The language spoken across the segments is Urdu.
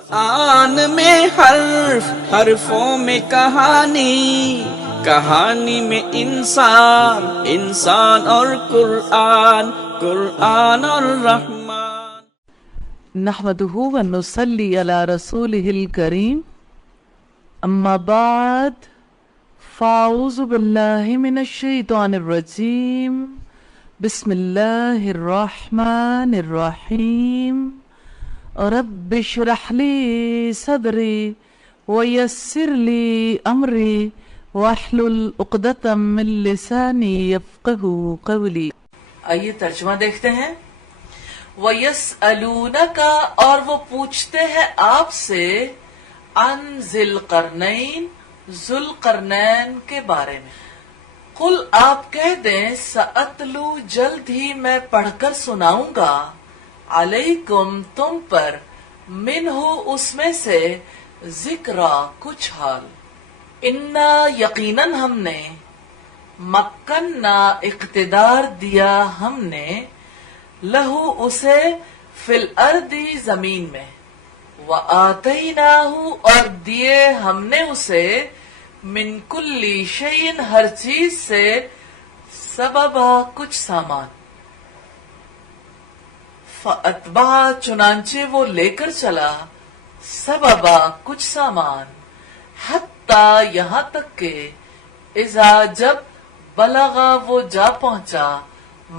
قرآن میں حرف، حرفوں میں کہانی، کہانی میں انسان، انسان اور قرآن، قرآن اور رحمان۔ نحمده ونصلي على رسوله الكريم، اما بعد فاعوذ باللہ من الشیطان الرجیم، بسم اللہ الرحمن الرحیم۔ رب اشرح لي صدري ويسر لي امري واحلل عقدۃ من لسانی یفقہوا قولی۔ آئیے ترجمہ دیکھتے ہیں۔ وَيَسْأَلُونَكَ، اور وہ پوچھتے ہیں آپ سے، عن ذی القرنین، ذو القرنین کے بارے میں۔ قل، آپ کہہ دیں، سأتلو، جلد ہی میں پڑھ کر سناؤں گا، علیکم، تم پر، منہ، اس میں سے، ذکرا، کچھ حال۔ انا، یقیناً ہم نے، مکننا، اقتدار دیا ہم نے، لہو، اسے، فی الارض، زمین میں، وآتیناہ، اور دیے ہم نے اسے، من کل شیء، ہر چیز سے، سببا، کچھ سامان۔ فاتبع، چنانچہ وہ لے کر چلا، سببا، کچھ سامان، حتی، یہاں تک کہ، اذا، جب، بلغا، وہ جا پہنچا،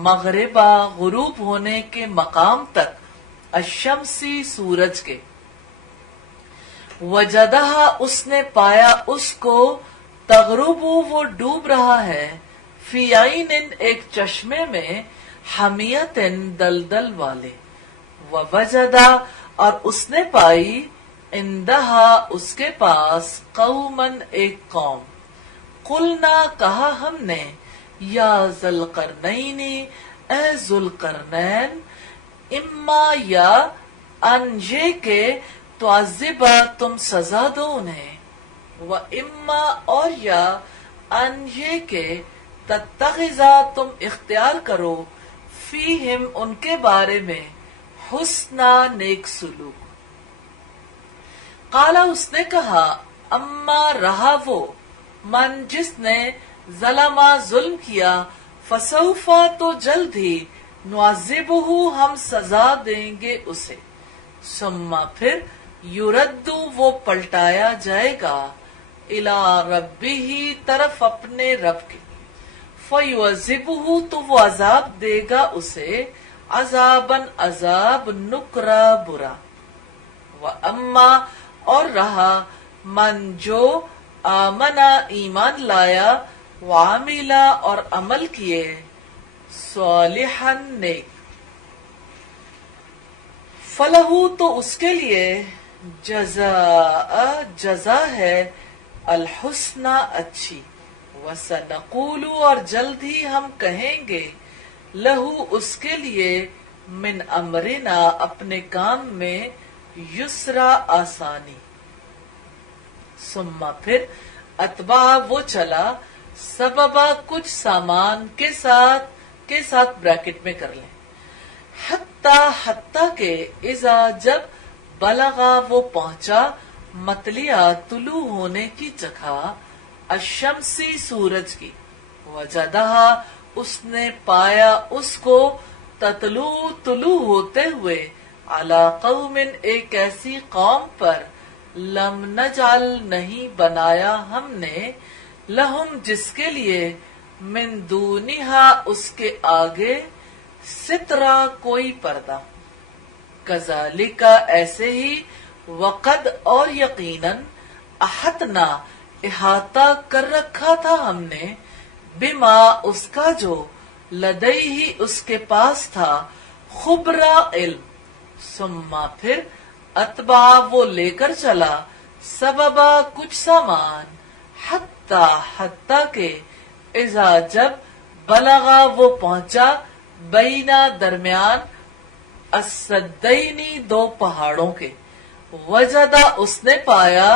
مغربا، غروب ہونے کے مقام تک، الشمسی، سورج کے، وجدہ، اس نے پایا اس کو، تغرب، وہ ڈوب رہا ہے، فی عین، ایک چشمے میں، حمیت، دلدل والے، ووجدہ، اور اس نے پائی، عندہا، اس کے پاس، قومن، ایک قوم، قلنا، کہا ہم نے، یا ذی القرنین، اے ذو القرنین، اما، یا، ان، یہ کہ، تعذبا، تم سزا دو انہیں، و اما، اور یا، ان، یہ کہ، تتخذا، تم اختیار کرو، فیہم، ان کے بارے میں، حسنا، نیک سلوک۔ قالا، اس نے کہا، اما، رہا وہ، من، جس نے، ظلما، ظلم کیا، فسوفا، تو جلد ہی، نعذبہ، ہم سزا دیں گے اسے، ثم، پھر، یردو، وہ پلٹایا جائے گا، الی ربہ، طرف اپنے رب کے، فیعذبہ، تو وہ عذاب دے گا اسے، عذاباً، عذاب، نکرا، برا۔ واما، اور رہا، من، جو، آمنا، ایمان لایا، وعملا، اور عمل کیے، صالحا، نیک، فلہو، تو اس کے لیے، جزاء، جزا ہے، الحسنی، اچھی، وسنقول، اور جلد ہی ہم کہیں گے، لہو، اس کے لیے، من امرنا، اپنے کام میں، یسرا، آسانی۔ ثم، پھر، اتبع، وہ چلا، سببا، کچھ سامان کے ساتھ بریکٹ میں کر لیں، حتی کہ، اذا، جب، بلغا، وہ پہنچا، مطلع، طلوع ہونے کی جگہ، الشمسی، سورج کی، وجدہ، اس نے پایا اس کو، تطلوع، طلوع ہوتے ہوئے، علی قوم، ایک ایسی قوم پر، لم نجعل، نہیں بنایا ہم نے، لہم، جس کے لیے، من دونہا، اس کے آگے، سترا، کوئی پردہ، کذالک، ایسے ہی، وقد، اور یقیناً، احطنا، احاطہ کر رکھا تھا ہم نے، بما، اس کا جو، لدیہ، اس کے پاس تھا، خبرا، علم، ثم، پھر، اتبع، وہ لے کر چلا، سببا، کچھ سامان، حتی کہ، اذا، جب، بلغا، وہ پہنچا، بینا، درمیان، السدین، دو پہاڑوں کے، وجدہ، اس نے پایا،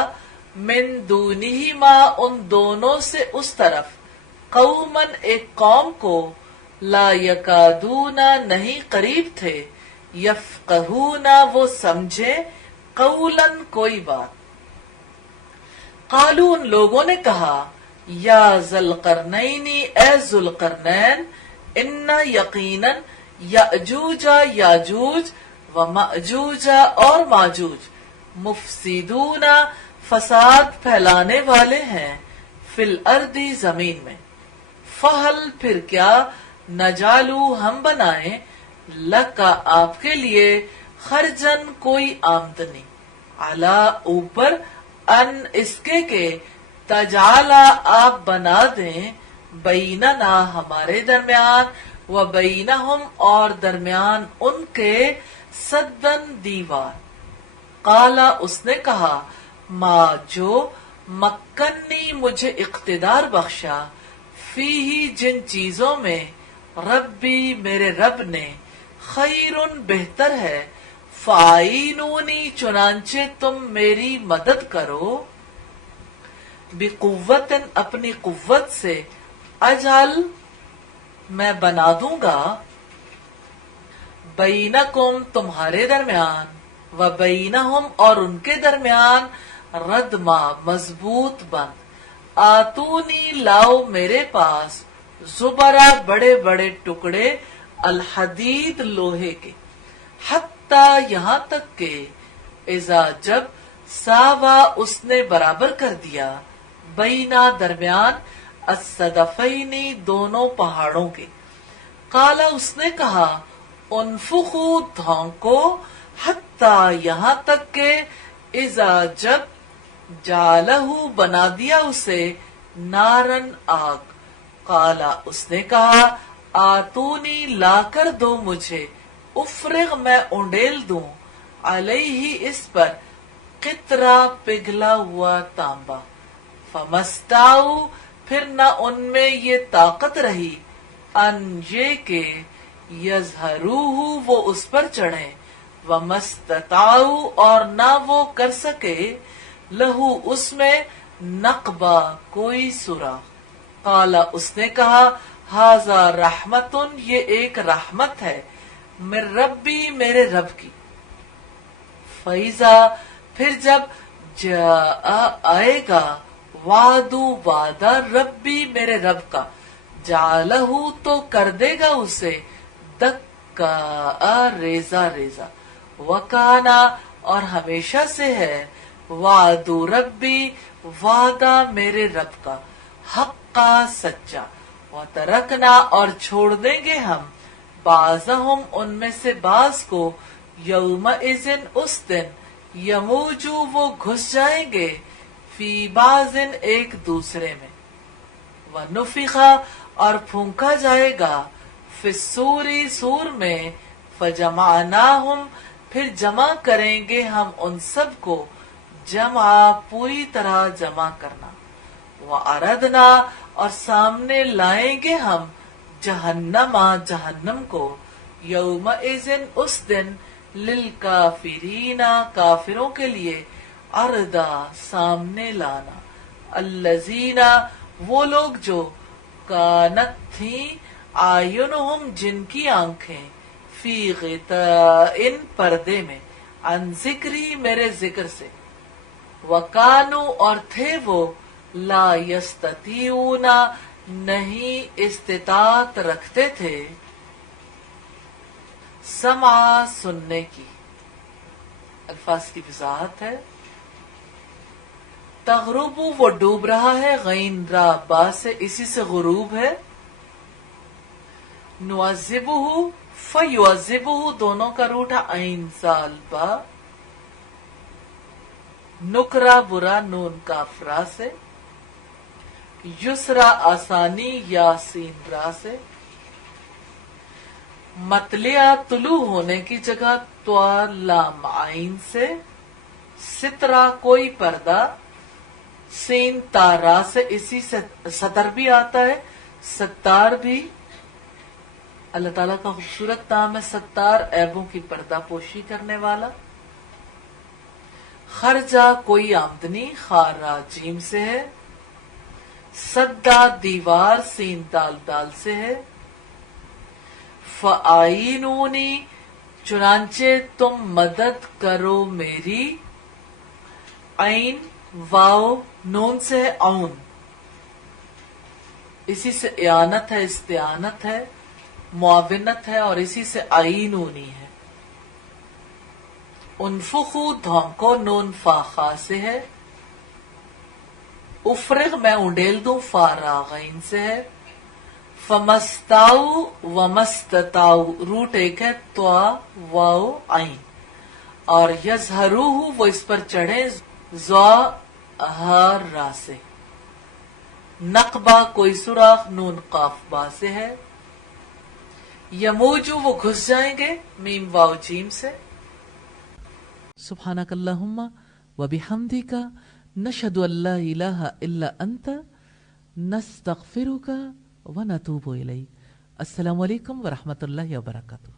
من دونہما، ان دونوں سے اس طرف، قومن، ایک قوم کو، لا یکادون، نہیں قریب تھے، یفقہون، وہ سمجھے، قولن کوئی بات. قالو ان لوگوں نے کہا یا ذوالقرنین اے ذوالقرنین ان یقیناً یاجوج یاجوج و ماجوج اور ماجوج مفسدون فساد پھیلانے والے ہیں فی الارض زمین میں. فہل پھر کیا نجالو ہم بنائیں لکا آپ کے لیے خرجن کوئی آمدنی علا اوپر ان اس کے تجالا آپ بنا دیں بیننا ہمارے درمیان و بینہم اور درمیان ان کے سدن دیوار. قالا اس نے کہا ما جو مکنی مجھے اقتدار بخشا فی ہی جن چیزوں میں ربی میرے رب نے خیرن بہتر ہے فاعینونی چنانچہ تم میری مدد کرو بقوت اپنی قوت سے اجل میں بنا دوں گا بینکم تمہارے درمیان و بینہم اور ان کے درمیان ردما مضبوط بند. آتونی لاؤ میرے پاس زبرا بڑے بڑے ٹکڑے الحدید لوہے کے حتیٰ یہاں تک کہ اذا جب ساوا اس نے برابر کر دیا بینا درمیان الصدفینی دونوں پہاڑوں کے. قالا اس نے کہا انفخو دھونکو حتیٰ یہاں تک کہ اذا جب جالہو بنا دیا اسے نارن آگ. قالا اس نے کہا آتونی لا کر دو مجھے افرغ میں انڈیل دوں علیہ اس پر قطرہ پگھلا ہوا تانبا. فمستاؤ پھر نہ ان میں یہ طاقت رہی ان یہ کہ یظہروہ وہ اس پر چڑھیں ومستطاعو اور نہ وہ کر سکے لہو اس میں نقبہ کوئی سوراخ. قالا اس نے کہا ھذا رحمتن یہ ایک رحمت ہے من ربی میرے رب کی. فیضا پھر جب آئے گا وعدو وعدہ ربی میرے رب کا جعلہ تو کر دے گا اسے دکا ریزہ ریزہ. وکانا اور ہمیشہ سے ہے وعدو ربی وعدہ میرے رب کا حقا سچا. وترکنا اور چھوڑ دیں گے ہم بعضہم ان میں سے بعض کو یومئذ اس دن یموجو وہ گھس جائیں گے فی بعضن ایک دوسرے میں. ونفخا اور پھونکا جائے گا فی الصوری سور میں فجمعناہم پھر جمع کریں گے ہم ان سب کو جمع پوری طرح جمع کرنا. وَأَرَدْنَا اور سامنے لائیں گے ہم جہنم جہنم کو یومئذ اس دن للکافرین کافروں کے لیے عرضا سامنے لانا. الذین وہ لوگ جو کانت تھیں اعینہم جن کی آنکھیں فی غطاء پردے میں عن ذکری میرے ذکر سے. وکانو اور تھے وہ لا یستطیعون نہیں استطاعت رکھتے تھے سمع سننے کی. الفاظ کی وضاحت ہے تغرب وہ ڈوب رہا ہے غین را با سے اسی سے غروب ہے. نعذبہ فیعذبہ دونوں کا روٹا عین زال با. نکرا برا نون کافرا سے. یسرا آسانی یا سین را سے. مطلع طلوع ہونے کی جگہ توا لام عین سے. سترا کوئی پردہ سین تارا سے اسی سے ستر بھی آتا ہے ستار بھی. اللہ تعالیٰ کا خوبصورت نام ہے ستار عیبوں کی پردہ پوشی کرنے والا. خرجا کوئی آمدنی خارا جیم سے ہے. سدا دیوار سین دال دال سے ہے. فآئینونی چنانچہ تم مدد کرو میری عین واو نون سے ہے اون، اسی سے اعانت ہے، استعانت ہے، معاونت ہے، اور اسی سے عینونی ہے۔ انفخو دھونکو نون فا خا سے ہے، افرغ میں اونڈیل دوں فا را غین سے ہے، فمستاؤ ومستتاؤ روٹ ایک ہے توا واو عین، اور یظہروہ وہ اس پر چڑھے زا ہر را سے، نقبہ کوئی سوراخ نون قاف با سے ہے، یموجو وہ گھس جائیں گے میم واو جیم سے۔ سبحانک اللہم و بحمدک نشہد ان لا الہ الا انت نستغفرک و نتوب الیک۔ السلام علیکم ورحمۃ اللہ وبرکاتہ۔